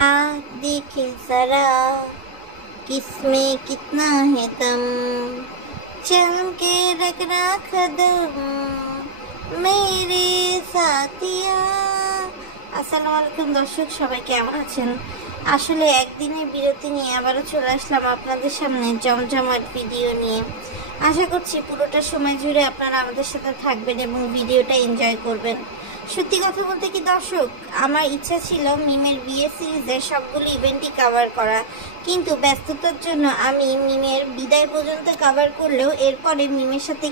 देखे जरा किसमें कितना है दम चल के रखना कदम मेरे साथिया। আসসালামু আলাইকুম দর্শক, সবাই কেমন আছেন? আসলে একদিনের বিরতি নিয়ে আবারও চলে আসলাম আপনাদের সামনে জমজমাট ভিডিও নিয়ে। আশা করছি পুরোটা সময় জুড়ে আপনারা আমাদের সাথে থাকবেন এবং ভিডিওটা এনজয় করবেন। সত্যি কথা বলতে কি দর্শক, আমার ইচ্ছা ছিল মিমের বিয়ে সিরিজের সবগুলো ইভেন্টই কভার করা, কিন্তু ব্যস্ততার জন্য আমি মিমের বিদায় পর্যন্ত কভার করলেও এরপরে মিমের সাথে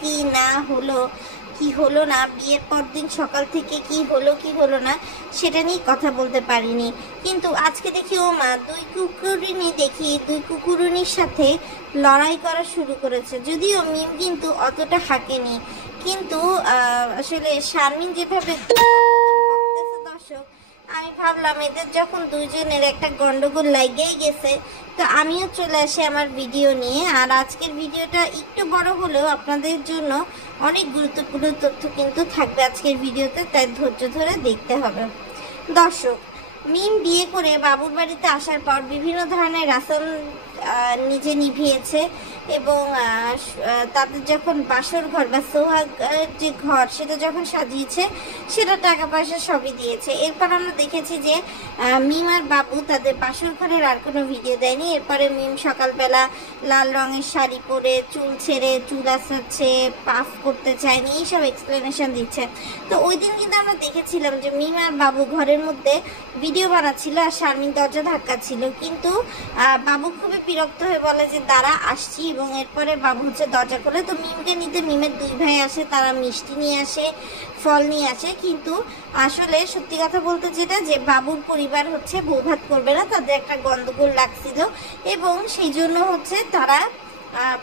কি না হলো, কি হলো না, বিয়ের পর দিন সকাল থেকে কি হলো না সেটা নিয়ে কথা বলতে পারিনি। কিন্তু আজকে দেখি ও মা দুই কুকুরনির সাথে লড়াই করা শুরু করেছে। যদিও মিম কিন্তু অতটা হাঁকেনি, কিন্তু আসলে শারমিন যেভাবে বকতেছে দর্শক, আমি ভাবলাম এদের যখন দুইজনের একটা গন্ডগোল লাগেই গেছে, তো আমিও চলে আসি আমার ভিডিও নিয়ে। আর আজকের ভিডিওটা একটু বড় হলেও আপনাদের জন্য অনেক গুরুত্বপূর্ণ তথ্য কিন্তু থাকবে আজকের ভিডিওতে, তাই ধৈর্য ধরে দেখতে হবে। দর্শক, মিম বিয়ে করে বাবুর বাড়িতে আসার পর বিভিন্ন ধরনের রাসম নিজে নিভিয়েছে এবং তাদের যখন বাসর ঘর বা সোহাগের যে ঘর সেটা যখন সাজিয়েছে সেটা টাকা পয়সা সবই দিয়েছে। এরপর আমরা দেখেছি যে মিম আর বাবু তাদের বাসর ঘরের আর কোনো ভিডিও দেয়নি। এরপরে মিম সকালবেলা লাল রঙের শাড়ি পরে চুল ছেড়ে চুল আসাচ্ছে, পাফ করতে চায়নি, এইসব এক্সপ্লেনেশন দিচ্ছে। তো ওই দিন কিন্তু আমরা দেখেছিলাম যে মিম আর বাবু ঘরের মধ্যে ভিডিও বানাচ্ছিল আর শারমিন দরজা ধাক্কাচ্ছিল, কিন্তু বাবু খুবই বিরক্ত হয়ে বলে যে দাঁড়া আসছি, এবং এরপরে বাবু হচ্ছে দরজা খোলে। তো মিমকে নিতে মিমের দুই ভাই আসে, তারা মিষ্টি নিয়ে আসে, ফল নিয়ে আসে, কিন্তু আসলে সত্যি কথা বলতে যেটা যে বাবুর পরিবার হচ্ছে বউ ভাত করবে না, তাদের একটা গন্ডগোল লাগছিল এবং সেই জন্য হচ্ছে তারা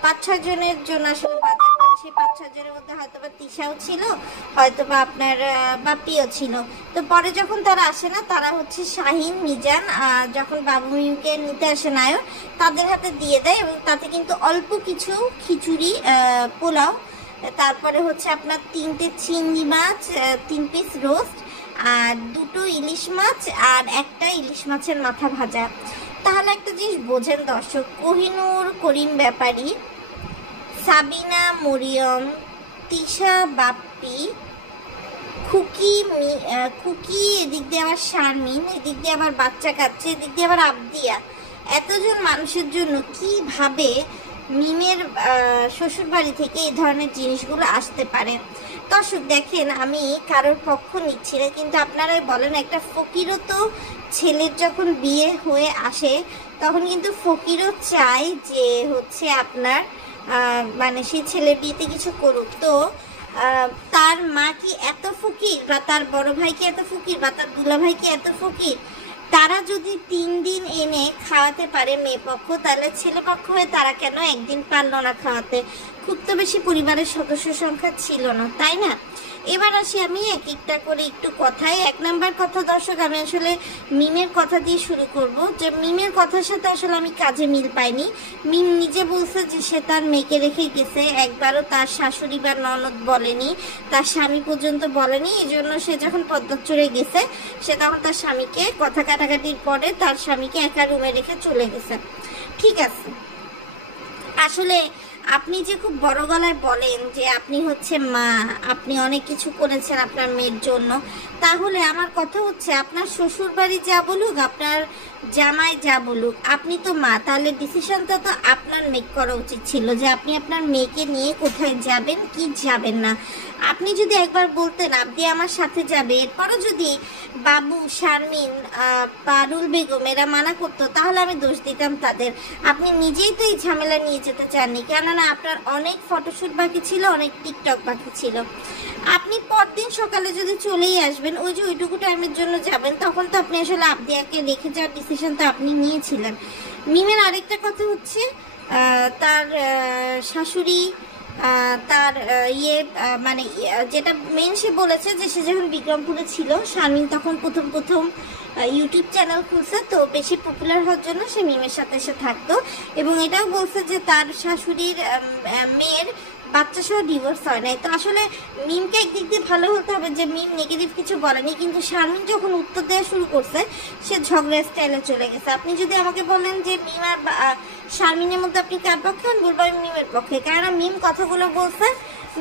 5-6 জনের জন্য আসলে বাজার করে। সেই 5-6 জনের মধ্যে হয়তোবা তিশাও ছিল, হয়তোবা আপনার বাপিও ছিল। তো পরে যখন তারা আসে না, তারা হচ্ছে শাহিন মিজান যখন বাবু মিমকে নিতে আসে নায়ক, তাদের হাতে দিয়ে দেয় এবং তাতে কিন্তু অল্প কিছু খিচুড়ি, পোলাও, তারপরে হচ্ছে আপনার 3টে চিংড়ি মাছ, 3 পিস রোস্ট আর 2টো ইলিশ মাছ আর একটা ইলিশ মাছের মাথা ভাজা। তাহলে একটা জিনিস বোঝেন দর্শক, কোহিনুর করিম ব্যাপারী, সাবিনা মরিয়ম, তিশা বাপ্পি, খুকি, এদিক দিয়ে আবার শারমিন, এদিক দিয়ে আবার বাচ্চা কাচ্চা, এদিক দিয়ে আবার আবদিয়া, এতজন মানুষের জন্য কিভাবে মিমের শ্বশুর বাড়ি থেকে এই ধরনের জিনিসগুলো আসতে পারে? দর্শক দেখেন, আমি কারোর পক্ষ নিচ্ছি না, কিন্তু আপনারাই বলেন, একটা ফকিরও তো ছেলের যখন বিয়ে হয়ে আসে তখন কিন্তু ফকিরও চায় যে হচ্ছে আপনার মানে সেই ছেলের বিয়েতে কিছু করুক। তো তার মা কি এত ফকির, বা তার বড় ভাই কি এত ফকির, বা তার দুলা ভাই কি এত ফকির? তারা যদি 3 দিন এনে খাওয়াতে পারে মেয়ে পক্ষ, তাহলে ছেলে পক্ষ হয়ে তারা কেন একদিন পারলো না খাওয়াতে? খুব তো বেশি পরিবারের সদস্য সংখ্যা ছিল না, তাই না? এবার আসি আমি এক একটা করে একটু কথায়। 1 নাম্বার কথা দর্শক, আমি আসলে মিমের কথা দিয়ে শুরু করব। যে মিমের কথার সাথে আসলে আমি কাজে মিল পাইনি। মিম নিজে বলছে যে সে তার মেয়েকে রেখে গেছে, একবারও তার শাশুড়ি বা ননদ বলেনি, তার স্বামী পর্যন্ত বলেনি। এই জন্য সে যখন পদ্মা চড়ে গেছে, সে তখন তার স্বামীকে কথা কাটাকাটির পরে তার স্বামীকে একা রুমে রেখে চলে গেছে। ঠিক আছে, আসলে আপনি যে খুব বড় গলায় বলেন যে আপনি হচ্ছে মা, আপনি অনেক কিছু করেছেন আপনার মেয়ের জন্য, তাহলে আমার কথা হচ্ছে আপনার শ্বশুর বাড়ি যা বলুক, আপনার জামাই যা বলুক, আপনি তো মা, তাহলে ডিসিশনটা তো আপনার মেক করা উচিত ছিল যে আপনি আপনার মেয়েকে নিয়ে কোথায় যাবেন কি যাবেন না। আপনি যদি একবার বলতেন আপনি আমার সাথে যাবে, এরপরও যদি বাবু, শারমিন, পারুল বেগম এরা মানা করতো, তাহলে আমি দোষ দিতাম তাদের। আপনি নিজেই তো এই ঝামেলা নিয়ে যেতে চাননি, কেননা আপনার অনেক ফটোশ্যুট বাকি ছিল, অনেক টিকটক বাকি ছিল। আপনি পরদিন সকালে যদি চলেই আসবেন, ওই যে ওইটুকু টাইমের জন্য যাবেন, তখন তো আপনি আসলে আবদিয়াকে রেখে যাওয়ার ডিসিশন তো আপনি নিয়েছিলেন। মিমের আরেকটা কথা হচ্ছে, তার শাশুড়ি, তার মানে যেটা মেন সে বলেছে যে সে যখন বিক্রমপুরে ছিল, শারমিন তখন প্রথম ইউটিউব চ্যানেল খুলছে, তো বেশি পপুলার হওয়ার জন্য সে মিমের সাথে এসে থাকতো, এবং এটাও বলছে যে তার শাশুড়ির মেয়ের বাচ্চা সহ ডিভোর্স হয় নাই। তো আসলে মিমকে একদিক দিয়ে ভালো হতে হবে যে মিম নেগেটিভ কিছু বলেনি, কিন্তু শারমিন যখন উত্তর দেওয়া শুরু করছে সে ঝগড়া স্টাইলে চলে গেছে। আপনি যদি আমাকে বলেন যে মিম আর শারমিনের মধ্যে আপনি কার পক্ষে, আমি বলবো আমি মিমের পক্ষে, কারণ মিম কথাগুলো বলছে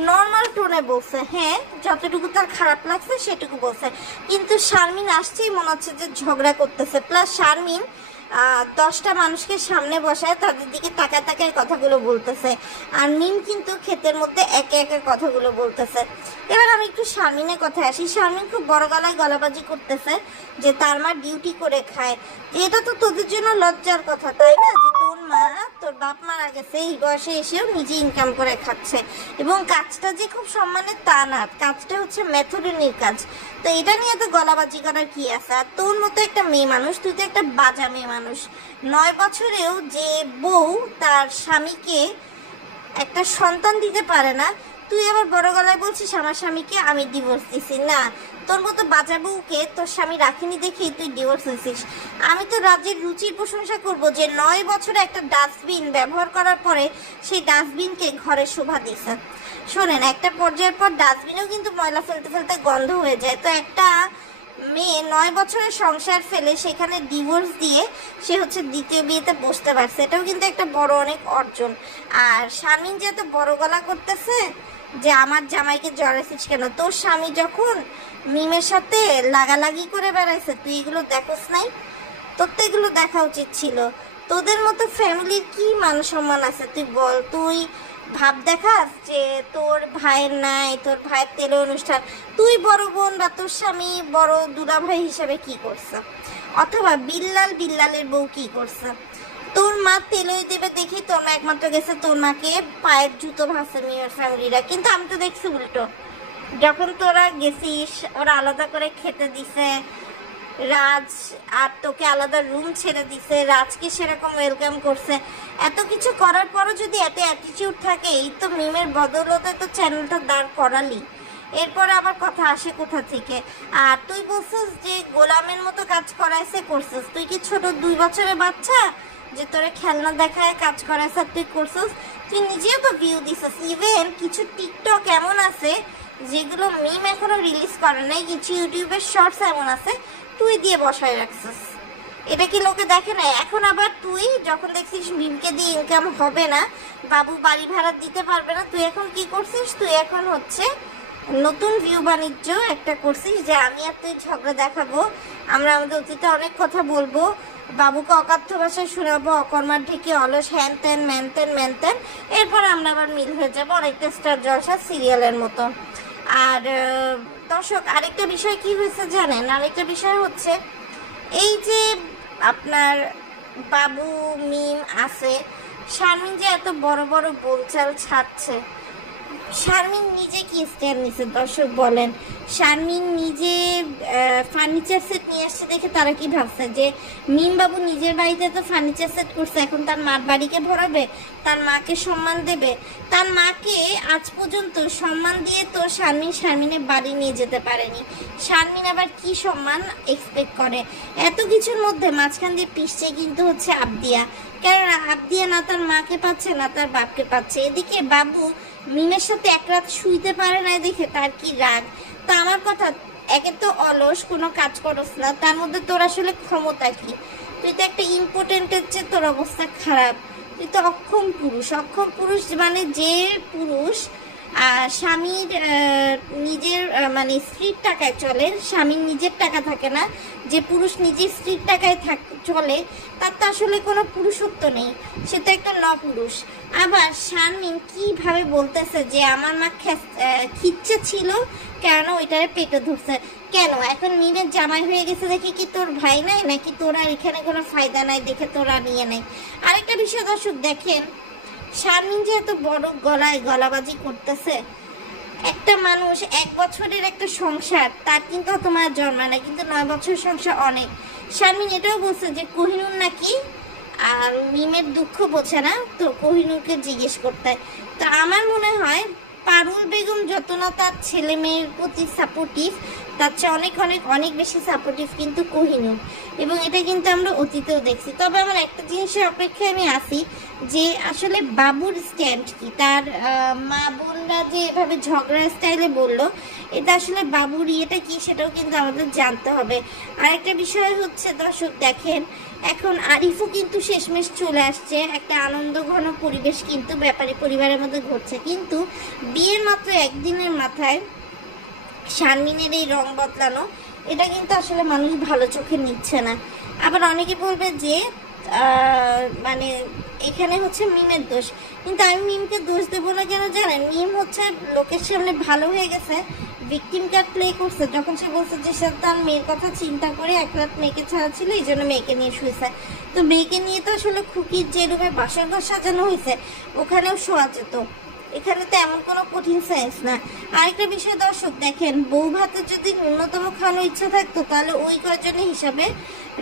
নর্মাল টোনে বলছে, হ্যাঁ যতটুকু তার খারাপ লাগছে সেটুকু বলছে, কিন্তু শারমিন আসছেই মনে হচ্ছে যে ঝগড়া করতেছে। প্লাস শারমিন 10টা মানুষকে সামনে বসায় তাদের দিকে তাকায় তাকায় কথাগুলো বলতেছে, আর মিম কিন্তু ক্ষেতের মধ্যে একে একে কথাগুলো বলতেছে। এবার আমি একটু শারমিনের কথায় আসি। শারমিন খুব বড় গলায় গলাবাজি করতেছে যে তার মা ডিউটি করে খায়। এটা তো তোদের জন্য লজ্জার কথা, তাই না, যে তোর মা, তোর বাপ মারা গেছে, এই বয়সে এসেও নিজে ইনকাম করে খাচ্ছে, এবং কাজটা যে খুব সম্মানের তা না, কাজটা হচ্ছে মেথডনির কাজ। তো এটা নিয়ে তো গলাবাজি করার কি আছে? আর তোর মতো একটা মেয়ে মানুষ, তুই তো একটা বাজা মেয়ে মানুষ, 9 বছরেও যে বউ তার স্বামীকে একটা সন্তান দিতে পারে না, তুই আবার বড় গলায় বলছিস আমার স্বামীকে আমি ডিভোর্স দিছি। না, তোর মতো বাজা বউকে তোর স্বামী রাখিনি দেখেই তুই ডিভোর্স দিছিস। আমি তো রাজ্যের রুচির প্রশংসা করব যে 9 বছরে একটা ডাস্টবিন ব্যবহার করার পরে সেই ডাস্টবিনকে ঘরে শোভা দিছে। শোনেন, একটা পর্যায়ের পর ডাস্টবিনেও কিন্তু ময়লা ফেলতে ফেলতে গন্ধ হয়ে যায়। তো একটা মেয়ে 9 বছরের সংসার ফেলে সেখানে ডিভোর্স দিয়ে সে হচ্ছে দ্বিতীয় বিয়েতে বসতে পারছে, এটাও কিন্তু একটা বড় অনেক অর্জন। আর স্বামী যে এত বড় গলা করতেছে যে আমার জামাইকে জড়াইছিস কেন, তোর স্বামী যখন মিমের সাথে লাগালাগি করে বেড়াইছে তুই এগুলো দেখোস নাই? তোর তো এগুলো দেখা উচিত ছিল। তোদের মতো ফ্যামিলির কি মান সম্মান আছে তুই বল? তুই ভাব দেখাস যে তোর ভাইয়ের নাই, তোর ভাইয়ের তেলে অনুষ্ঠান, তুই বড় বোন বা তোর স্বামী বড় দুলা ভাই হিসেবে কি করছে, অথবা বিল্লালের বউ কি করছে? তোর মা তেলে দেবে দেখি তোর মা একমাত্র গেছে তোর মাকে পায়ের জুতো ভাসে মেয়ের ফ্যামিলিরা, কিন্তু আমি তো দেখছি উল্টো। যখন তোরা গেছিস ওরা আলাদা করে খেতে দিছে, রাজ আর তোকে আলাদা রুম ছেড়ে দিছে, রাজকে সেরকম ওয়েলকাম করছে। এত কিছু করার পরও যদি এত অ্যাটিটিউড থাকে, এই তো মিমের বদলতে তো চ্যানেলটা দাঁড় করালি, এরপরে আবার কথা আসে কোথা থেকে? আর তুই বলছিস যে গোলামের মতো কাজ করাইছে করছিস, তুই কি ছোট 2 বছরের বাচ্চা যে তোরে খেলনা দেখায় কাজ করাইছে তুই করছিস? তুই নিজেও তো ভিউ দিছিস। ইভেন কিছু টিকটক এমন আছে যেগুলো মিম এখনো রিলিজ করে নাই, কিছু ইউটিউবের শর্টস এমন আছে তুই দিয়ে বসায় রাখছিস। এটা কি লোকে দেখে না? এখন আবার তুই যখন দেখছিস মিমকে দিয়ে ইনকাম হবে না, বাবু বাড়ি ভাড়া দিতে পারবে না, তুই এখন কি করছিস? তুই এখন হচ্ছে নতুন ভিউ বাণিজ্য একটা করছিস যে আমি আর তুই ঝগড়া দেখাবো, আমরা আমাদের অতীতে অনেক কথা বলবো, বাবুকে অকাথ্য ভাষায় শোনাবো, অকর্মার ঢেকে অলস হ্যান ত্যান ম্যান ত্যান, এরপরে আমরা আবার মিল হয়ে যাবো অনেকটা স্টার জলসা সিরিয়ালের মতো। আর দর্শক, আরেকটা বিষয় কি হয়েছে জানেন? আরেকটা বিষয় হচ্ছে এই যে আপনার বাবু মিম আছে, শারমিন যে এত বড় বড় বোলচাল ছাড়ছে, শারমিন নিজে কি স্ট্যান্ড নিছে দর্শক বলেন? শারমিন নিজে ফার্নিচার সেট নিয়ে আসছে দেখে তারা কি ভাবছে যে মিম বাবু নিজের বাড়িতে তো ফার্নিচার সেট করছে, এখন তার মার বাড়িকে ভরাবে, তার মাকে সম্মান দেবে? তার মাকে আজ পর্যন্ত সম্মান দিয়ে তো শারমিনের বাড়ি নিয়ে যেতে পারেনি। শারমিন আবার কি সম্মান এক্সপেক্ট করে? এত কিছুর মধ্যে মাঝখান দিয়ে পিসছে কিন্তু হচ্ছে আবদিয়া, কেননা আবদিয়া না তার মাকে পাচ্ছে না তার বাপকে পাচ্ছে। এদিকে বাবু মিমের সাথে এক রাত শুইতে পারে না দেখে তার কি রাগ। তা আমার কথা, একে তো অলস, কোনো কাজ করস না, তার মধ্যে তোর আসলে ক্ষমতা কি? তুই তো একটা ইম্পর্টেন্টের চেয়ে তোর অবস্থা খারাপ, তুই তো অক্ষম পুরুষ মানে যে পুরুষ স্বামীর নিজের মানে স্ত্রীর টাকায় চলে, স্বামীর নিজের টাকা থাকে না, যে পুরুষ নিজের স্ত্রীর টাকায় চলে, তার তো আসলে কোনো পুরুষত্ব নেই, সে তো একটা নপুরুষ। আবার শারমিন কিভাবে বলতেছে যে আমার মা খিচ্ছে ছিল কেন ওইটারে পেটে ধরছে, কেন এখন মিমের জামাই হয়ে গেছে দেখে কি তোর ভাই নাই, নাকি তোর আর এখানে কোনো ফায়দা নাই দেখে তোরা নিয়ে নেই? আরেকটা বিষয় দর্শক দেখেন, শারমিন যে এত বড় গলায় গলাবাজি করতেছে, একটা মানুষ 1 বছরের একটা সংসার, তার কিন্তু তোমার জন্মায় না, কিন্তু 9 বছরের সংসার অনেক। শারমিন এটাও বলছে যে কোহিনুর নাকি মিমের দুঃখ বোঝে না, তো কোহিনুরকে জিজ্ঞেস করতে। তো আমার মনে হয় পারুল বেগম যত না তার ছেলে মেয়ের প্রতি সাপোর্টিভ, তার চেয়ে অনেক অনেক অনেক বেশি সাপোর্টিভ কিন্তু কোহিনূর, এবং এটা কিন্তু আমরা অতীতেও দেখছি। তবে আমার একটা জিনিসের অপেক্ষায় আমি আসি যে আসলে বাবুর স্ট্যান্ড কি, তার মা বোনরা যে এভাবে ঝগড়া স্টাইলে বললো, এটা আসলে বাবুর ইয়েটা কি সেটাও কিন্তু আমাদের জানতে হবে। আরেকটা বিষয় হচ্ছে দর্শক দেখেন, এখন আরিফও কিন্তু শেষমেশ চলে আসছে, একটা আনন্দ ঘন পরিবেশ কিন্তু ব্যাপারী পরিবারের মধ্যে ঘটছে, কিন্তু বিয়ের মাত্র একদিনের মাথায় শারমিনের এই রং বদলানো, এটা কিন্তু আসলে মানুষ ভালো চোখে নিচ্ছে না। আবার অনেকে বলবে যে মানে এখানে হচ্ছে মিমের দোষ, কিন্তু আমি মিমকে দোষ দেবো না। কেন জানেন, মিম হচ্ছে লোকের সামনে ভালো হয়ে গেছে, ভিকটিম কার্ড প্লে করছে, যখন সে বলছে যে সে তার মেয়ের কথা চিন্তা করে এক রাত মেয়েকে ছাড়া ছিল, এই জন্য মেয়েকে নিয়ে শুয়েছে। তো মেয়েকে নিয়ে তো আসলে খুকির যে রুমে বাসর ঘর সাজানো হয়েছে ওখানেও শোয়া যেত, এখানে তো এমন কোনো কঠিন সায়েন্স না। আরেকটা বিষয় দর্শক দেখেন, বউ ভাতে যদি ন্যূনতম খাওয়ানোর ইচ্ছা থাকতো তাহলে ওই কয়জনের হিসাবে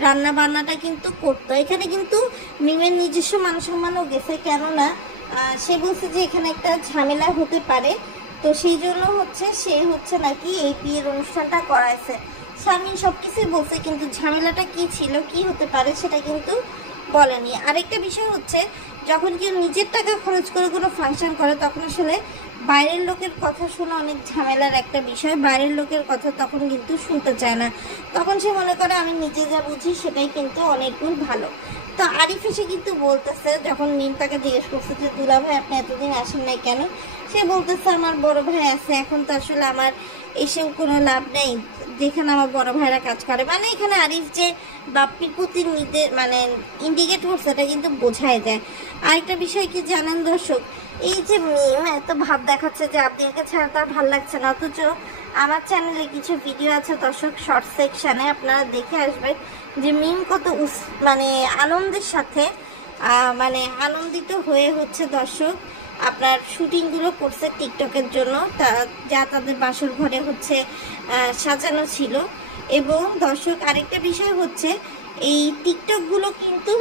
রান্না বান্নাটা কিন্তু করতো। এখানে কিন্তু মিমের নিজস্ব মান সম্মানও গেছে, কেননা সে বলছে যে এখানে একটা ঝামেলা হতে পারে, তো সেই জন্য হচ্ছে সে হচ্ছে নাকি এই বিয়ের অনুষ্ঠানটা করাইছে। শারমিন সব কিছুই বলছে, কিন্তু ঝামেলাটা কি ছিল, কি হতে পারে সেটা কিন্তু বলেনি। আরেকটা বিষয় হচ্ছে, যখন কেউ নিজের টাকা খরচ করে কোনো ফাংশন করে তখন আসলে বাইরের লোকের কথা শোনা অনেক ঝামেলার একটা বিষয়। বাইরের লোকের কথা তখন কিন্তু শুনতে চায় না, তখন সে মনে করে আমি নিজে যা বুঝি সেটাই কিন্তু অনেক গুণ ভালো। তো আরিফ এসে কিন্তু বলতেছে, যখন মিম তাকে জিজ্ঞেস করছে যে দুলা ভাই আপনি এতদিন আসেন নাই কেন, সে বলতেছে আমার বড় ভাই আছে, এখন তো আসলে আমার এসেও কোনো লাভ নেই, যেখানে আমার বড় ভাইরা কাজ করে। মানে এখানে আরিফ যে বাপ্পির প্রতি নিতে মানে ইন্ডিকেট করছে এটা কিন্তু বোঝাই যায়। আরেকটা বিষয় কি জানেন দর্শক, এই যে মিম এত ভাব দেখাচ্ছে যে আপনাকে ছাড়া তার ভালো লাগছে না, অথচ আমার চ্যানেলে কিছু ভিডিও আছে দর্শক শর্ট সেকশানে, আপনারা দেখে আসবেন যে মিম কত মানে আনন্দের সাথে মানে আনন্দিত হয়ে হচ্ছে দর্শক আপনার শুটিংগুলো করছে টিকটকের জন্য, যা তাদের বাসর ঘরে হচ্ছে সাজানো ছিল। এবং দর্শক আরেকটা বিষয় হচ্ছে, এই টিকটকগুলো কিন্তু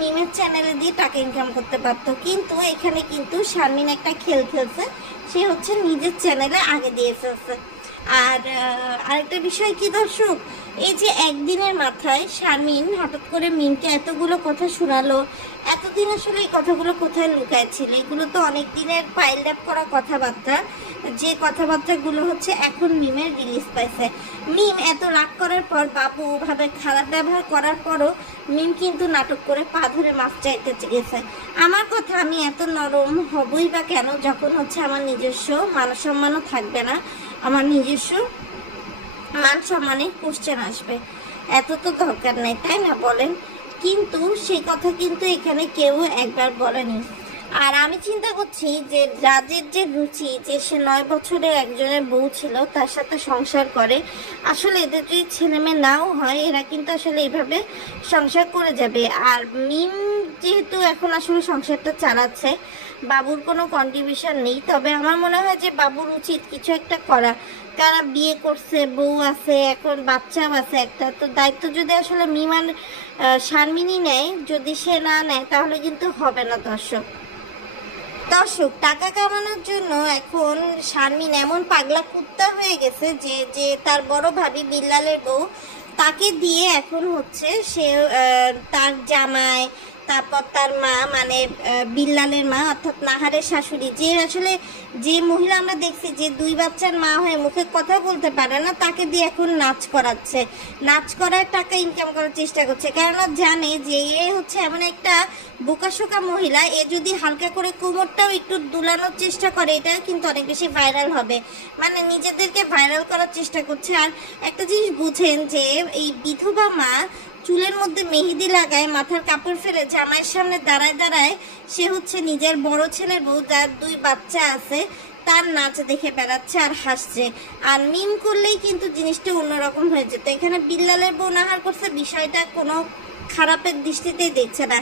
মিমের চ্যানেলে দিয়ে টাকা ইনকাম করতে পারতো, কিন্তু এখানে কিন্তু শারমিন একটা খেল খেলছে, সে হচ্ছে নিজের চ্যানেলে আগে দিয়ে ফেলছে। আর আরেকটা বিষয় কি দর্শক, এই যে একদিনের মাথায় শারমিন হঠাৎ করে মিমকে এতগুলো কথা শোনালো, এতদিন আসলে এই কথাগুলো কোথায় লুকায় ছিল? এগুলো তো অনেক দিনের পাইল আপ করা কথাবার্তা, যে কথাবার্তাগুলো হচ্ছে এখন মিমের রিলিজ পাইছে। মিম এত রাগ করার পর, বাবু ভাবে খারাপ ব্যবহার করার পরও মিম কিন্তু নাটক করে পা ধরে মাফ চাইতে গেছে। আমার কথা, আমি এত নরম হবই বা কেন যখন হচ্ছে আমার নিজস্ব মান সম্মানও থাকবে না, আমার নিজস্ব মান সম্মানের কোশ্চেন আসবে, এত তো দরকার নেই, তাই না বলেন? কিন্তু সেই কথা কিন্তু এখানে কেউ একবার বলেনি। আর আমি চিন্তা করছি যে রাজের যে রুচি, যে সে 9 বছরের একজনের বউ ছিল তার সাথে সংসার করে, আসলে এদের যদি ছেলে মেয়ে নাও হয় এরা কিন্তু আসলে এইভাবে সংসার করে যাবে। আর মিম যেহেতু এখন আসলে সংসারটা চালাচ্ছে, বাবুর কোনো কন্ট্রিবিউশন নেই, তবে আমার মনে হয় যে বাবুর উচিত কিছু একটা করা, কারণ বিয়ে করছে, বউ আছে, এখন বাচ্চাও আছে একটা, তো দায়িত্ব যদি আসলে মিম আর শারমিনই নেয়, যদি সে না নেয় তাহলে কিন্তু হবে না দর্শক। টাকা কামানোর জন্য এখন শারমিন এমন পাগলা কুত্তা হয়ে গেছে যে যে তার বড় ভাবি বিল্লালের বউ, তাকে দিয়ে এখন হচ্ছে সে তার জামাই, তারপর তার মা মানে বিল্লালের মা অর্থাৎ নাহারের শাশুড়ি, যে আসলে যে মহিলা আমরা দেখছি যে 2 বাচ্চার মা হয়ে মুখে কথা বলতে পারে না, তাকে দিয়ে এখন নাচ করাচ্ছে, নাচ করার টাকা ইনকাম করার চেষ্টা করছে। কেননা জানে যে এ হচ্ছে এমন একটা বোকাশোকা মহিলা, এ যদি হালকা করে কোমরটাও একটু দুলানোর চেষ্টা করে এটা কিন্তু অনেক বেশি ভাইরাল হবে, মানে নিজেদেরকে ভাইরাল করার চেষ্টা করছে। আর একটা জিনিস বুঝেন যে এই বিধবা মা চুলের মধ্যে মেহেদি লাগায়, মাথার কাপড় ফেলে জামাইয়ের সামনে দাঁড়ায় দাঁড়ায় সে হচ্ছে নিজের বড় ছেলের বউ যার 2 বাচ্চা আছে তার নাচ দেখে বেড়াচ্ছে আর হাসছে। আর মিম করলেই কিন্তু জিনিসটা অন্যরকম হয়ে যেত। এখানে বিল্লালের বউ নাহার করছে, বিষয়টা কোনো খারাপের দৃষ্টিতেই দেখছে না।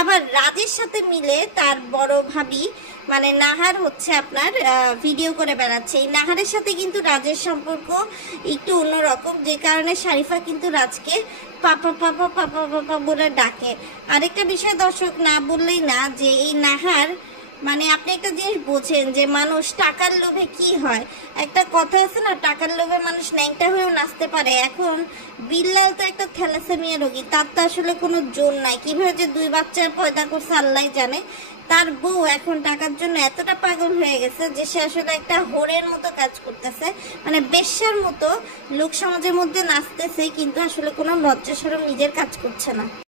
আবার রাজের সাথে মিলে তার বড় ভাবি মানে নাহার হচ্ছে আপনার ভিডিও করে বেড়াচ্ছে। এই নাহারের সাথে কিন্তু রাজের সম্পর্ক একটু অন্যরকম, যে কারণে শারিফা কিন্তু রাজকে পাপা পাপা পাপা পাপা বলে ডাকে। আরেকটা বিষয় দর্শক না বললেই না, যে এই নাহার মানে আপনি একটা জিনিস বোঝেন যে মানুষ টাকার লোভে কি হয়। একটা কথা আছে না, টাকার লোভে মানুষ ন্যাংটা হয়েও নাচতে পারে। এখন বিল্লাল তো একটা থ্যালাসেমিয়া রোগী, তার তো আসলে কোনো জোর নাই, কিভাবে যে 2 বাচ্চা পয়দা করছে আল্লাহ জানে। তার বউ এখন টাকার জন্য এতটা পাগল হয়ে গেছে যে সে আসলে একটা হোরের মতো কাজ করতেছে, মানে বেশ্যার মতো লোক সমাজের মধ্যে নাচতেছে, কিন্তু আসলে কোনো লজ্জা শরম নিজের কাজ করছে না।